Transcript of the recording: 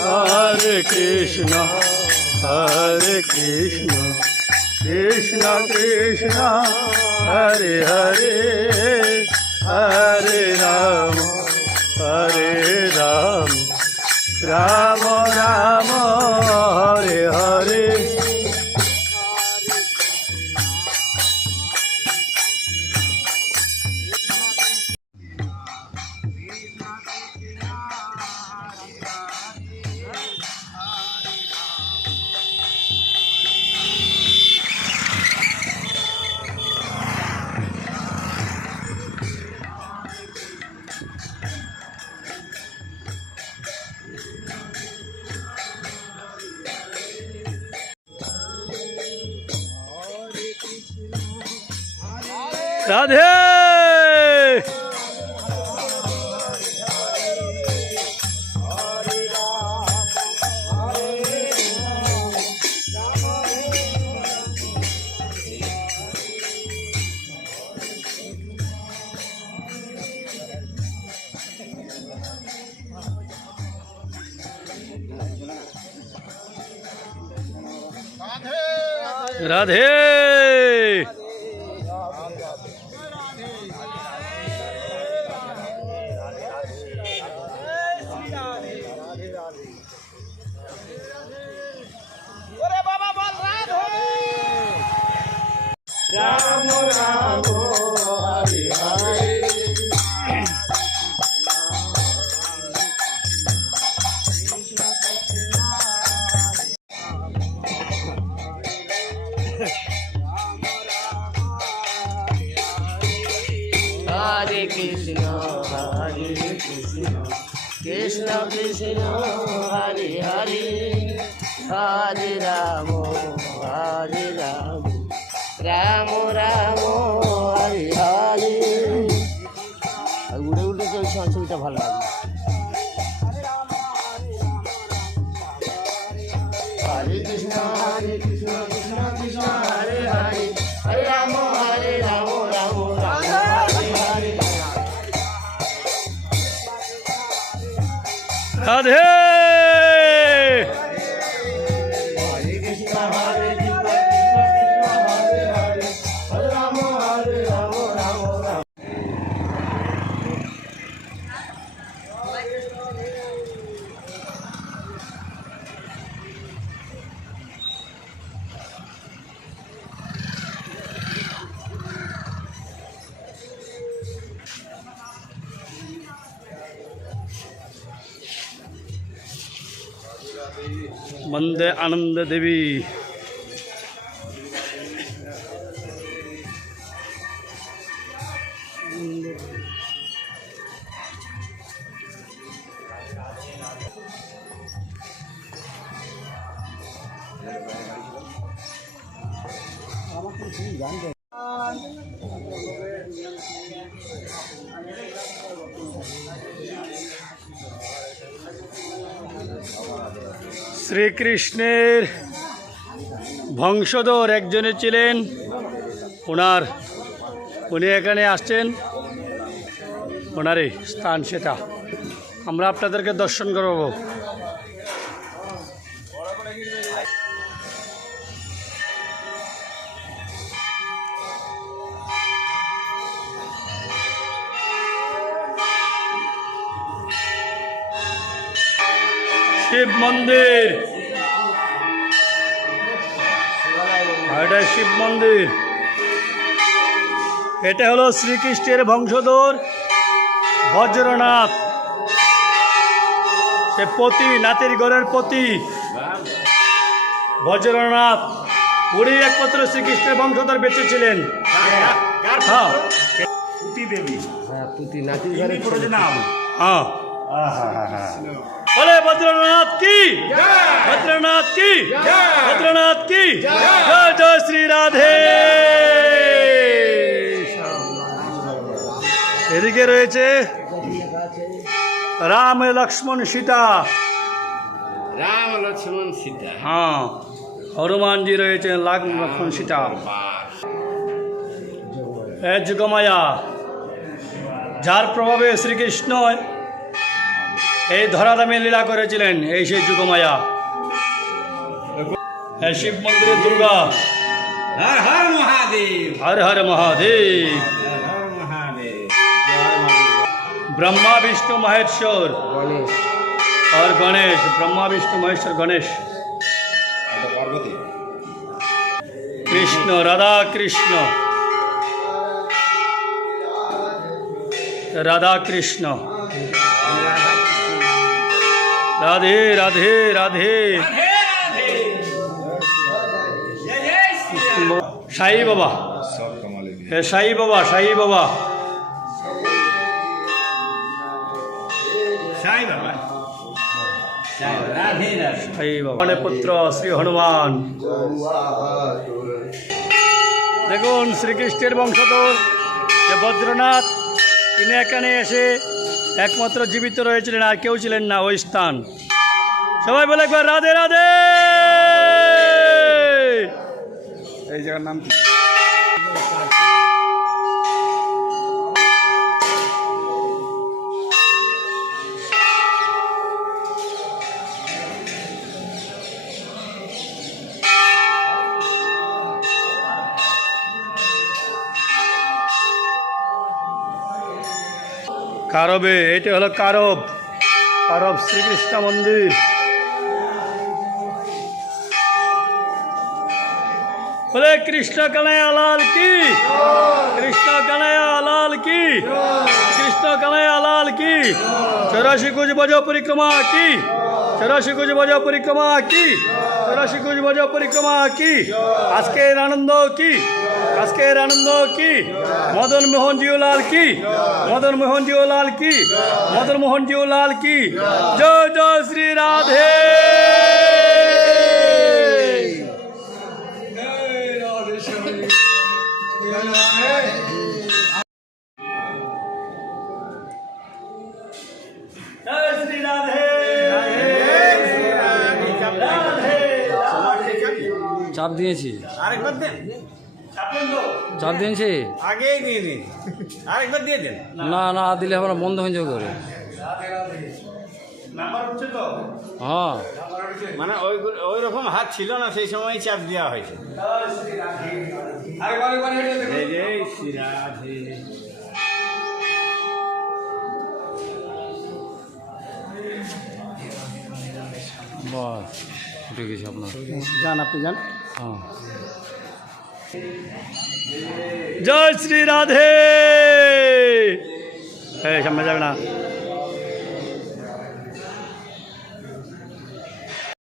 Hare Krishna, Hare Krishna, Krishna Krishna, Hare Hare, Hare Rama, Hare Rama, Rama Rama, Hare Hare. Radhe Radhe Ram Ram Hare Hare Hare Krishna Krishna Krishna Hare Hare Hare Ram Ram Ram Hare Hare उड़े उड़े तो ছবিটা ভালো লাগে हरे कृष्ण कृष्ण कृष्ण हरे हरे हरे राम राम राम हरे हरे राधे वंदे आनंद देवी শ্রীকৃষ্ণের বংশধর একজনে ছিলেন, উনি এখানে আসছেন, ওনারই স্থান সেটা আমরা আপনাদেরকে দর্শন করব। শিব মন্দির, এটা শিব মন্দির। এটা হলো শ্রীকৃষ্ণের বংশধর বজ্রনাথ, সে পতি, নাতির ঘরের পতি বজ্রনাথ। উনি একমাত্র শ্রীকৃষ্ণের বংশধর বেঁচে ছিলেন। হ্যাঁ, পুতি দেবী, পুতি নাতির ঘরে নাম। হ্যাঁ, বলে বজ্রনাথ কি, বজ্রনাথ কি, বজ্রনাথ কি, জয় জয় শ্রী রাধে। এদিকে রয়েছে রাম লক্ষ্মণ সীতা, রাম লক্ষ্মণ সীতা। হ্যাঁ, হনুমানজি রয়েছেন লক্ষ্মণ সীতা। এ যুগমায়া, যার প্রভাবে শ্রীকৃষ্ণ এই ধরাধামে লীলা করেছিলেন, এই সেই যুগমায়া। এই শিব মন্দিরের দুর্গা, হর হর মহাদেব, হর হর মহাদেব। হর হর মহাদেব। ब्रह्मा विष्णु महेश्वर গণেশ और गणेश, ब्रह्मा विष्णु महेश्वर गणेश। कृष्ण, राधा कृष्ण, राधा कृष्ण, राधे राधे राधे। साई बाबा, साई बाबा, साई बाबा, সাই বাবা, রাধে রাধে। साई बाबा पुत्र श्री हनुमान। দেখুন শ্রীকৃষ্ণের বংশধর যে বজ্রনাথ, তিনি এখানে এসে একমাত্র জীবিত রয়েছিলেন, আর কেউ ছিলেন না ওই স্থান। সবাই বলে একবার রাধে রাধে। এই জায়গার নাম কি? কারবে, এটা হলো কারব, কারব শ্রীকৃষ্ণ মন্দির। বলে কৃষ্ণ কানাইয়া লাল কি, কৃষ্ণ কানাইয়া লাল কি, কৃষ্ণ কানাইয়া লাল কি। 84 কুজ বজো পরিক্রমা কি, 84 কুজ বজো পরিক্রমা কি, 84 কুজ বজো পরিক্রমা কি। আজকের আনন্দ কি, আজকের আনন্দ কি। মদন মোহন জিওলাল কি, মদন মোহন জিওলাল কি, মদন মোহন জিওলাল কি। জয় জয় শ্রী রাধে। জয় শ্রী রাধে। চাপ দিয়েছি, আরেকবার দেন, চাপ দিয়েছি। আগেই দিয়ে দিন, আরেকবার দিয়ে দেন। না না দিলে আমরা বন্ধ হয়ে যাবে করে। নাম্বার হচ্ছে তো, হ্যাঁ মানে ওই রকম হাত ছিল না, সেই সময় চাপ দেওয়া হয়েছে। এই যে শ্রী রাধে। বাস উঠে গেছে আপনার। যান আপনি যান। হ্যাঁ জয় শ্রী রাধে। সামনে যাবে না।